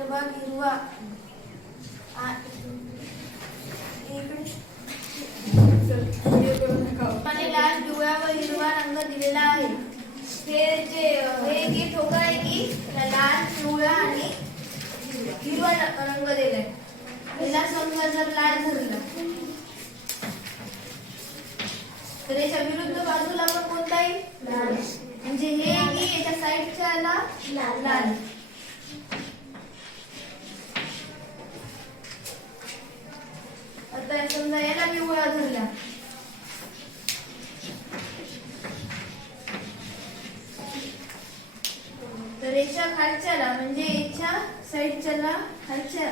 पृष्ठभाग हिरवा आणि लाल, पिवळा व हिरवा रंग दिलेला आहे. हे ठोकळ आहे की लाल, पिवळा आणि हिरवा रंग दिलाय. याला समजा जर लाल धरला तर याच्या विरुद्ध बाजूला पण कोणता येईल? लाल. म्हणजे हे की याच्या साईडच्या लाल. आता समजा याला पिवळा धरला तर याच्या खालच्याला म्हणजे याच्या साईडच्याला खालच्या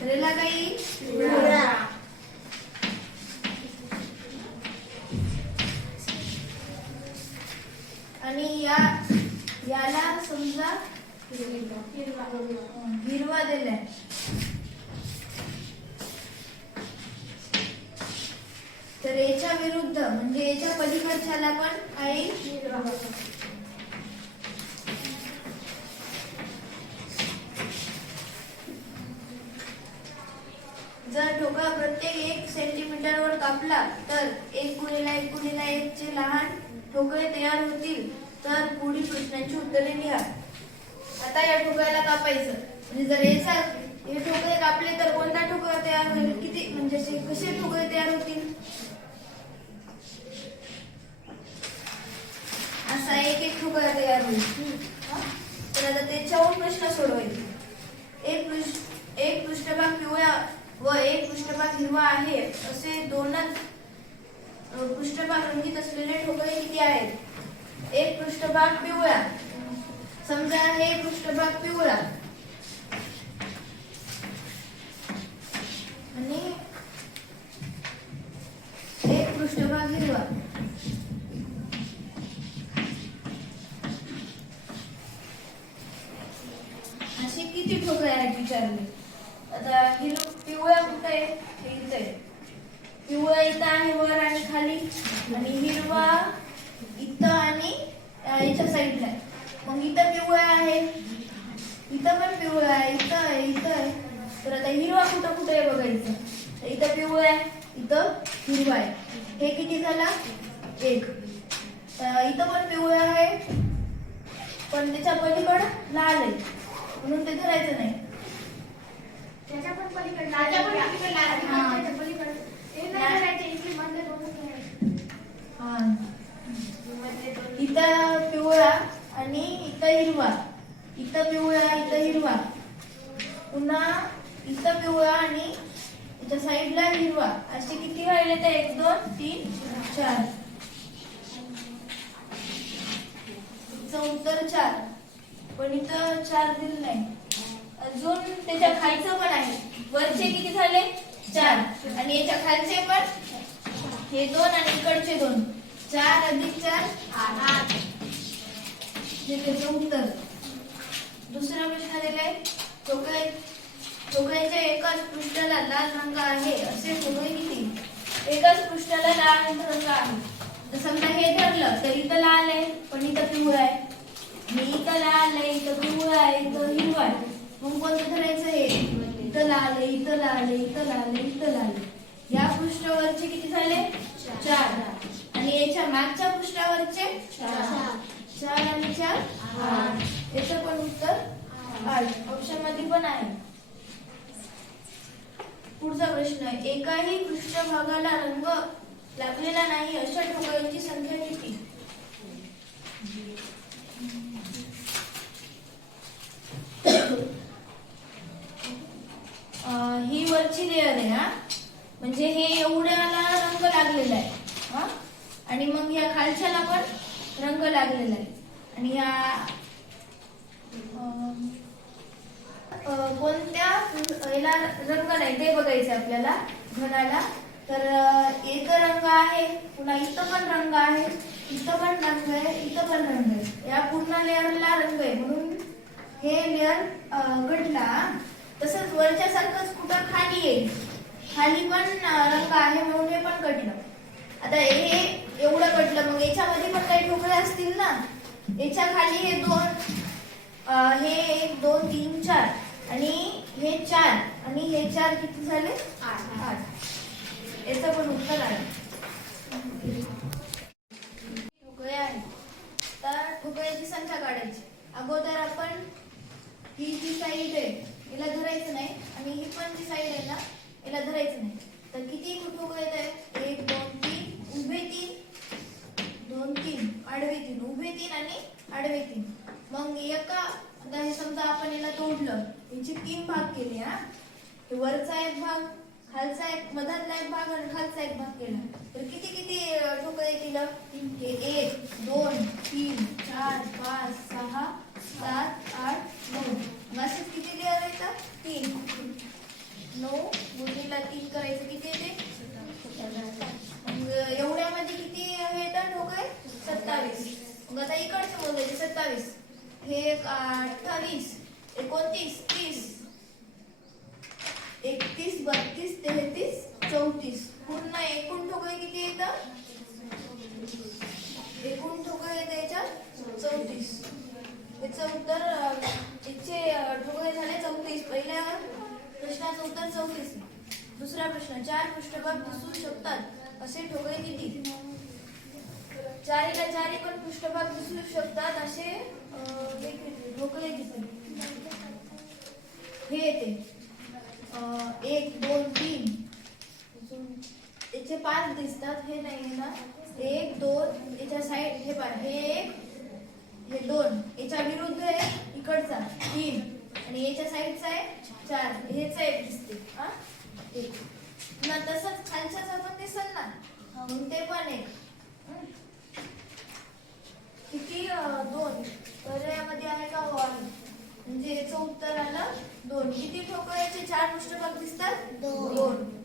तर याला काही पिवळा. आणि याला समजा हिरवा दिलाय तर याच्या विरुद्ध म्हणजे याच्या पलीकडच्याला पण काही हिरवा. जर ठोकळा प्रत्येक 1 सेंटीमीटरवर कापला तर 1x1x1 चे लहान ठोकळे तयार होतील. तर पुढील प्रश्नांची उत्तरे लिहा. आता या ठोकळ्याला कापायचं म्हणजे जर हे ठोकळे कापले तर कोणता ठोकळा तयार होईल? किती म्हणजे कसे ठोकळे तयार होतील? असा एक ठोकळा तयार होईल. तर आता त्याच्यावर प्रश्न सोडवायचे. एक पृष्ठभाग पिवळा व एक पृष्ठभाग हिरवा आहे असे दोनच पृष्ठभाग रंगीत असलेले ठोकळे किती आहेत? एक पृष्ठभाग पिवळा, समजा हे पृष्ठभाग पिवळा आणि एक पृष्ठभाग हिरवा. असे किती ठोकळे आहेत विचारले. आता पिवळा कुठे आहे? इथे आहे. पिवळा इथं आहे वर आणि खाली आणि हिरवा इथं आणि याच्या साईडला आहे. मग इथं पिवळा आहे, इथं पण पिवळा आहे, इथं आहे, इथं आहे. तर आता हिरवा कुठं कुठे आहे बघायचं. तर इथं पिवळा आहे, इथं हिरवा आहे. हे किती झाला? 1. इथं पण पिवळा आहे पण त्याच्या पलीकडे लाल आहे म्हणून ते धरायचं नाही. त्याच्या पण पलीकडे लाल पलीकडे इथं पिवळा आणि इथं हिरवा, इथं पिवळा इथं हिरवा, पुन्हा इथं पिवळा आणि याच्या साईडला हिरवा. असे किती राहिले? तर 1 2 3 4. उत्तर 4 पण इथं 4 दिलं नाही. अजून त्याच्या खालचं पण आहे. वरचे किती झाले? 4 आणि याच्या खालचे पण हे 2 आणि इकडचे 2. 4 अधिक 4 8. हे त्याचं उत्तर. दुसरा प्रश्न दिलाय. ठोकळ्याच्या एकाच पृष्ठाला लाल रंग आहे असे ठोकळे किती? एकाच पृष्ठाला लाल रंग आहे. तर समजा हे धरलं तर इथं लाल आहे पण इथं पिवळा आहे आणि इथं लाल आहे, इथं पिवळा आहे, इथं हिरवा आहे. मग कोणतं धरायचं? हे इथं लाल आहे, इथं लाल आहे, इथं लाल आहे, इथं लाल आहे. या पृष्ठावरचे किती झाले? 4 आणि याच्या मागच्या पृष्ठावरचे 4 आणि 4 8. याचं पण उत्तर 8 ऑप्शन मध्ये पण आहे. पुढचा प्रश्न आहे. एकाही पृष्ठभागाला रंग लागलेला नाही अशा ठोकळ्यांची संख्या किती? ही वरची लेअर आहे हा, म्हणजे हे एवढ्याला रंग लागलेला आहे हा आणि मग या खालच्याला पण रंग लागलेला आहे आणि या कोणत्या याला रंग नाही ते बघायचं आपल्याला घनाला. तर इथं रंग आहे, पुन्हा इथं पण रंग आहे, इथं पण रंग आहे, इथं पण रंग आहे. या पूर्ण लेअरला रंग आहे म्हणून हे लेअर घटला. तसंच वरच्या सारखंच कुठं खाली आहे, खाली पण रंग आहे म्हणून हे पण कटलं. आता हे एवढं कटलं मग याच्यामध्ये पण काही ठोकळे असतील ना. याच्या खाली हे 2 हे 1 2 3 4 आणि हे 4 आणि हे 4 किती झाले 8. याचं पण उत्तर आहे. ठोकळे आहे. तर ठोकळ्याची संख्या काढायची. अगोदर आपण ही जी साईड आहे हिला धरायचं नाही आणि ही पण जी साईड आहे ना याला धरायचं नाही. तर किती ठोकळे येत आहे 1 2 3 उभे 3 2 3 आडवे 3 उभे 3 आणि आडवे 3. मग एका आता हे समजा आपण याला तोडलं याचे 3 भाग केले. हा हे वरचा एक भाग खालचा एक मधातला एक भाग आणि खालचा एक भाग केला तर किती किती ठोकळे येतील 1 2 3 4 5 6 7 8 9. मग असे किती लेअर येतात 3. 9 गुणिले 3 करायचं किती येते मग एवढ्यामध्ये किती हे येतात ठोकळे 27. मग आता इकडचे मोजायचे 27 हे 28 29 30 31 32 33 34 पूर्ण एकूण ठोकळे किती येतात एकूण ठोकळे येतात याच्यात 34. याचं उत्तर याचे ठोकळे झाले 34. पहिल्या प्रश्नाचं उत्तर 34. दुसरा प्रश्न 4 पृष्ठभाग दिसू शकतात असे ठोकळे किती. 4 ला 4 पण पृष्ठभाग दिसू शकतात असे ठोकळे किती. हे येते 1 2 3 याचे 5 दिसतात. हे नाही ना 1 2 याच्या साईड हे 5 हे 1 हे 2 याच्या विरुद्ध आहे इकडचा 3 आणि याच्या साईडचा आहे 4 हेचा एक दिसते. हा ना तसंच खालच्याचा पण दिसल ना मग ते पण एक किती 2. तर यामध्ये आहे का आहे म्हणजे याचं उत्तर आलं 2. किती ठोकळे याचे 4 पृष्ठभाग दिसतात 2.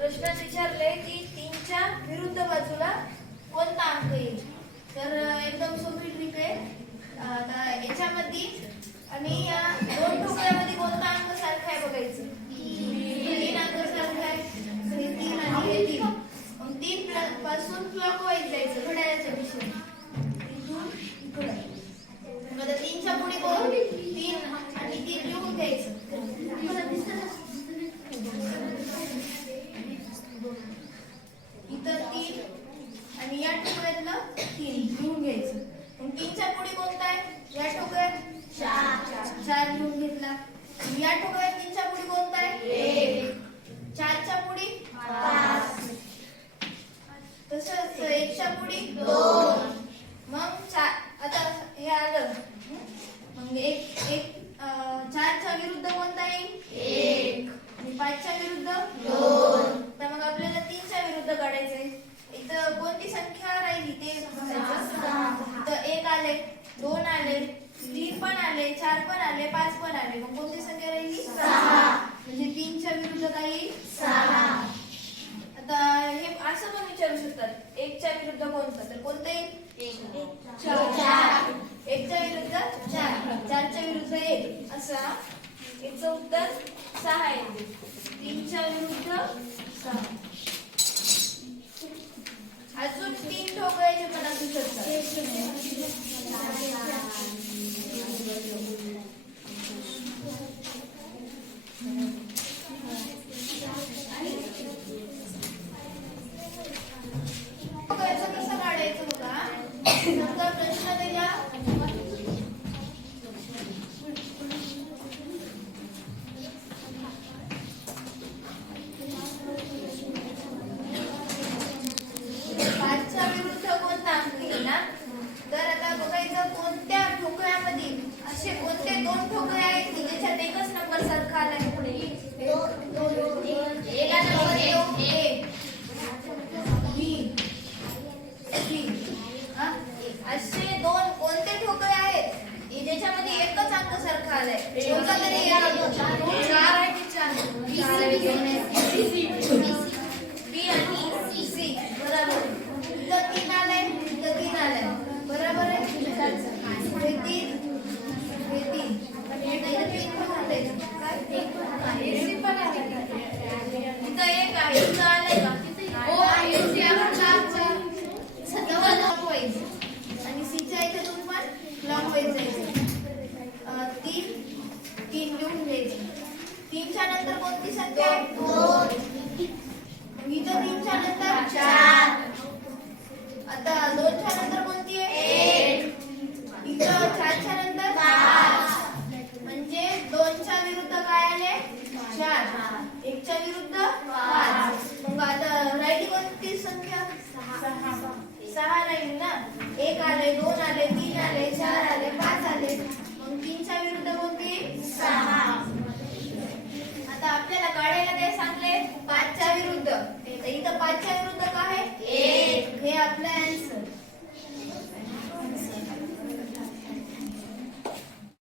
प्रश्नात विचारले की 3च्या विरुद्ध बाजूला कोणता अंक येईल. तर एकदम सोपी ट्रिक आहे. आता याच्यामध्ये आणि या 2 ठोकळ्यामध्ये कोणता अंक सारखा आहे बघायचं. 3 अंक सारखा आहे. हे 3 आणि हे 3. मग 3 पासून क्लॉकवाईज जायचं घड्याळाच्या दिशेने इथून इकडे. मग 3च्या पुढे कोण 3 आणि 3 लिहून घ्यायचं. इतर 3 आणि या ठोकळ्यातलं 3 लिहून घ्यायचं. मग 3च्या पुढे कोणता आहे या ठोकळ्यात 4 लिहून घेतला. या ठोकळ्यात 3च्या पुढे कोणता आहे 4च्या पुढे 5. तसंच 1च्या पुढे 2. मग आता हे आलं मग 4च्या विरुद्ध कोणता येईल 1 आणि 5च्या विरुद्ध 2. तर मग आपल्याला 3च्या विरुद्ध काढायचंय. इथं कोणती संख्या राहिली ते बघायचं. तर 1 आले 2 आले 3 पण आले 4 पण आले 5 पण आले. मग कोणती संख्या राहिली 6. म्हणजे 3च्या विरुद्ध काय येईल 6. आता हे असं पण विचारू शकतात 1च्या विरुद्ध कोणतं तर कोणतं येईल 4. 1च्या विरुद्ध 4 4च्या विरुद्ध 1 असा. याचं उत्तर 6 येते. 3च्या विरुद्ध 6. अजून 3 ठोकळ्याचे पण असू शकतात. कसं काढायचं बघा. समजा प्रश्न दिला बी आणि सी बरोबर. इथं 3 आलंय, इथं 3 आलंय बरोबर आहे. हे 3 हे 3 इथं 3 पण आलंय काय इथं 1 आहे इथं आलंय का हो क्लॉकवाईज आणि सीच्या इथून पण क्लॉकवाईज जायचं. 3 लिहून घ्यायचे. 3च्या नंतर कोणती संख्या आहे 2. इथं 3च्या नंतर 4. आता 2च्या नंतर कोणती आहे 1. इथं 4च्या नंतर 5. म्हणजे 2च्या विरुद्ध काय आले 4. 1च्या विरुद्ध 5. मग आता राहिली कोणती संख्या 6 राहील ना. 1 आले 2 आले 3 आले 4 आले 5 आले. मग 3च्या विरुद्ध कोणती 6. आता आपल्याला काढायला काय सांगले 5च्या विरुद्ध. तर इथं 5च्या विरुद्ध काय आहे 1. हे आपल्या